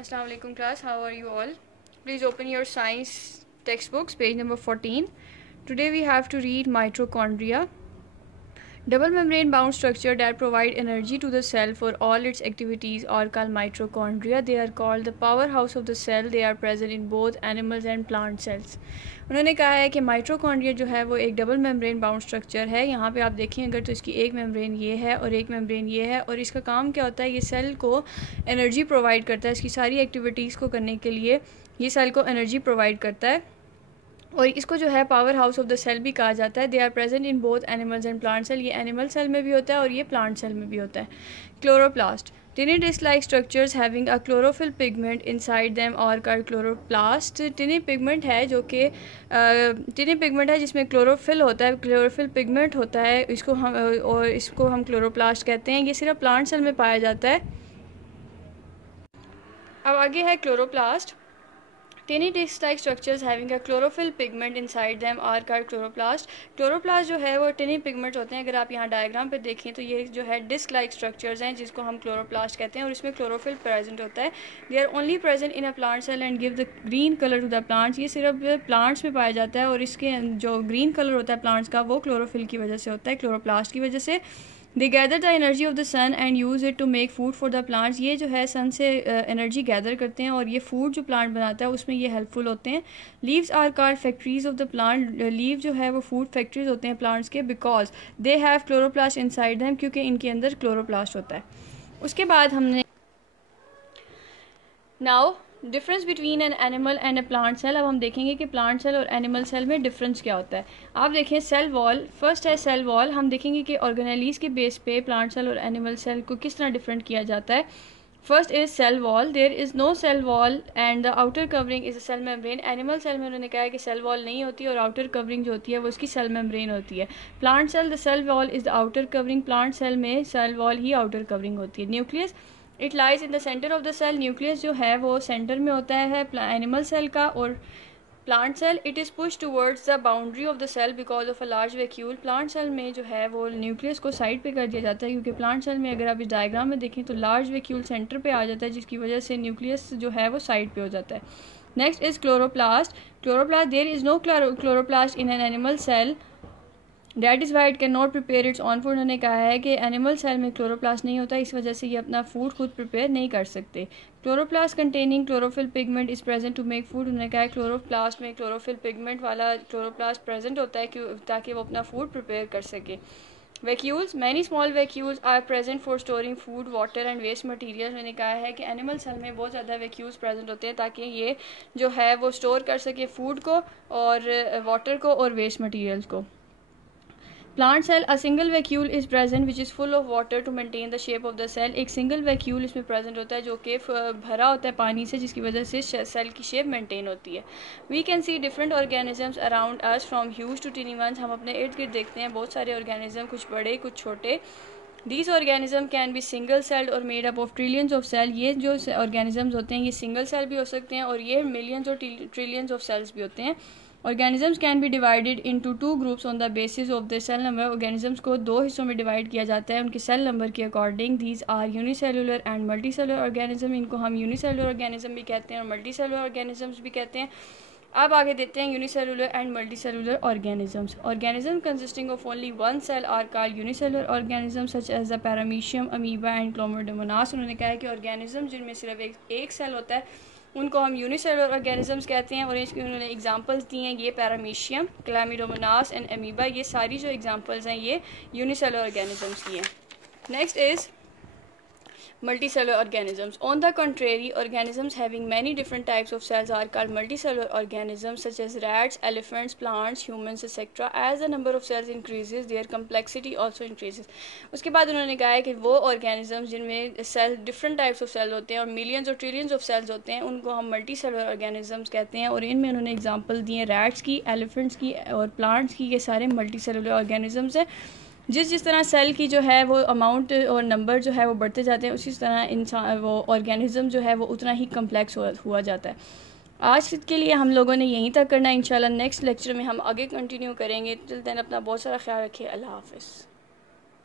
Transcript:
Assalamu alaikum class, how are you all? Please open your science textbooks, page number 14. Today we have to read mitochondria. Double membrane bound structure that provide energy to the cell for all its activities are called mitochondria. They are called the powerhouse of the cell. They are present in both animals and plant cells. उन्होंने कहा है कि mitochondria जो है वो एक double membrane bound structure है। यहाँ पे आप देखें अगर तो इसकी एक मेम्ब्रेन ये है और एक मेम्ब्रेन ये है, और इसका काम क्या होता है, ये सेल को एनर्जी प्रोवाइड करता है। इसकी सारी एक्टिविटीज़ को करने के लिए ये सेल को एनर्जी प्रोवाइड करता है, और इसको जो है power house of the cell भी कहा जाता है। They are present in both animals and plant cell. ये एनिमल सेल में भी होता है और ये प्लांट सेल में भी होता है। Chloroplast, tiny disc like structures having a chlorophyll pigment inside them और कॉल्ड क्लोरोप्लास्ट। टिनी पिगमेंट है जो कि टिनी पिगमेंट है जिसमें क्लोरोफिल होता है, क्लोरोफिल पिगमेंट होता है, इसको हम क्लोरोप्लास्ट कहते हैं। ये सिर्फ प्लांट सेल में पाया जाता है। अब आगे है chloroplast. Tiny disc-like structures having a chlorophyll pigment inside them are called chloroplast. Chloroplast जो है वो टिनी पिगमेंट होते हैं। अगर आप यहाँ डायग्राम पे देखें तो ये जो है डिस्क लाइक स्ट्रक्चर्स हैं जिसको हम क्लोरोप्लास्ट कहते हैं, और इसमें क्लोरोफिल प्रेजेंट होता है। They are only present in a plant cell and give the green colour to the plants. ये सिर्फ प्लांट्स में पाया जाता है, और इसके जो ग्रीन कलर होता है प्लांट्स का वो क्लोरोफिल की वजह से होता है, क्लोरोप्लास्ट की वजह से। They gather the energy of the sun and use it to make food for the plants. ये जो है सन से एनर्जी गैदर करते हैं और ये फूड जो प्लांट बनाता है उसमें ये हेल्पफुल होते हैं। Leaves are called factories of the plant. Leaf जो है वो फूड फैक्ट्रीज होते हैं प्लांट्स के, because they have chloroplast inside them, क्योंकि इनके अंदर क्लोरोप्लास्ट होता है। उसके बाद हमने now difference between an animal and a plant cell. अब हम देखेंगे कि प्लांट सेल और एनिमल सेल में डिफरेंस क्या होता है। आप देखें सेल वॉल, फर्स्ट है सेल वॉल। हम देखेंगे कि ऑर्गेनेलीज के बेस पे प्लांट सेल और एनिमल सेल को किस तरह डिफरेंट किया जाता है। First is cell wall. There is no cell wall and the outer covering is a cell membrane. Animal cell में उन्होंने कहा है कि सेल वॉल नहीं होती और आउटर कवरिंग जो होती है वो उसकी सेल मेम्ब्रेन होती है। Plant cell the cell wall is the outer covering. Plant cell में सेल वॉल ही आउटर कवरिंग होती है। Nucleus, it lies in the centre of the cell. Nucleus जो है वो सेंटर में होता है एनिमल सेल का। और plant cell, it is push towards the boundary of the cell because of a large vacuole. Plant cell में जो है वो न्यूक्लियस को साइड पे कर दिया जाता है, क्योंकि प्लांट सेल में अगर आप इस डायग्राम में देखें तो लार्ज वैक्यूल सेंटर पे आ जाता है, जिसकी वजह से न्यूक्लियस जो है वो साइड पे हो जाता है। Next is chloroplast. Chloroplast, there is no chloroplast in an animal cell, that is why it can not prepare its own food. उन्होंने कहा है कि एनिमल सेल में क्लोरोप्लास्ट नहीं होता, इस वजह से ये अपना फूड खुद प्रिपेयर नहीं कर सकते। Chloroplast containing chlorophyll pigment is present to make food. उन्होंने कहा है क्लोरोप्लास्ट में क्लोरोफिल पिगमेंट वाला क्लोरोप्लास्ट प्रेजेंट होता है ताकि वो अपना फूड प्रिपेयर कर सके। Vacuoles, many small vacuoles are present for storing food, water and waste material. मैंने कहा है कि एनिमल सेल में बहुत ज़्यादा वैक्यूल्स प्रेजेंट होते हैं ताकि ये जो है वो स्टोर कर सके फूड को और वाटर को और वेस्ट मटीरियल्स को। Plant cell, a single vacuole is present which is full of water to maintain the shape of the cell. एक सिंगल वैक्यूल इसमें प्रेजेंट होता है जो कि भरा होता है पानी से, जिसकी वजह से सेल की शेप मेंटेन होती है। We can see different organisms around us from huge to tiny ones. हम अपने इर्द गिर्द देखते हैं बहुत सारे ऑर्गेनिज्म, कुछ बड़े कुछ छोटे। These organism can be single celled और made up of trillions of cell. ये जो ऑर्गेनिजम्स होते हैं ये सिंगल सेल भी हो सकते हैं और ये मिलियंस और ट्रिलियंस ऑफ सेल्स भी होते हैं। Organisms can be divided into two groups on the basis of the cell number. Organisms को दो हिस्सों में डिवाइड किया जाता है उनके सेल नंबर के according. These are unicellular and multi cellular organism. इनको हम यूनिसेलुलर ऑर्गेनिज्म भी कहते हैं और मल्टी सेलुलर ऑर्गेनिजम्स भी कहते हैं। अब आगे देखते हैं unicellular and multi cellular organisms. Organism consisting of only one cell are called unicellular organism such as the paramecium, amoeba and chlamydomonas. उन्होंने कहा है कि ऑर्गेनिज्म जिनमें सिर्फ एक सेल होता है उनको हम यूनिसेलुलर ऑर्गेनिजम्स कहते हैं, और इसकी उन्होंने एग्जांपल्स दी हैं, ये पैरामीशियम, क्लामिडोमोनास एंड अमीबा। ये सारी जो एग्जांपल्स हैं ये यूनिसेलुलर ऑर्गेनिजम्स की हैं। Next is multicellular organisms. On the contrary, organisms having many different types of cells are called multicellular organisms, such as rats, elephants, plants, humans, etc. As the number of cells increases, their complexity also increases. उसके बाद उन्होंने कहा है कि वो organisms जिनमें cell different types of cell होते हैं और मिलियंस और ट्रिलियंस ऑफ सेल्स होते हैं उनको हम मल्टीसेलुलर organisms कहते हैं, और इनमें उन्होंने एग्जांपल दिए रैट्स की, एलिफेंट्स की और प्लांट्स की। ये सारे मल्टीसेलुलर organisms हैं। जिस तरह सेल की जो है वो अमाउंट और नंबर जो है वो बढ़ते जाते हैं, उसी तरह इंसान वो ऑर्गेनिज्म जो है वो उतना ही कम्प्लेक्स हुआ जाता है। आज के लिए हम लोगों ने यहीं तक करना है। इंशाल्लाह नेक्स्ट लेक्चर में हम आगे कंटिन्यू करेंगे। टिल देन अपना बहुत सारा ख्याल रखिए। अल्लाह हाफ़िज़।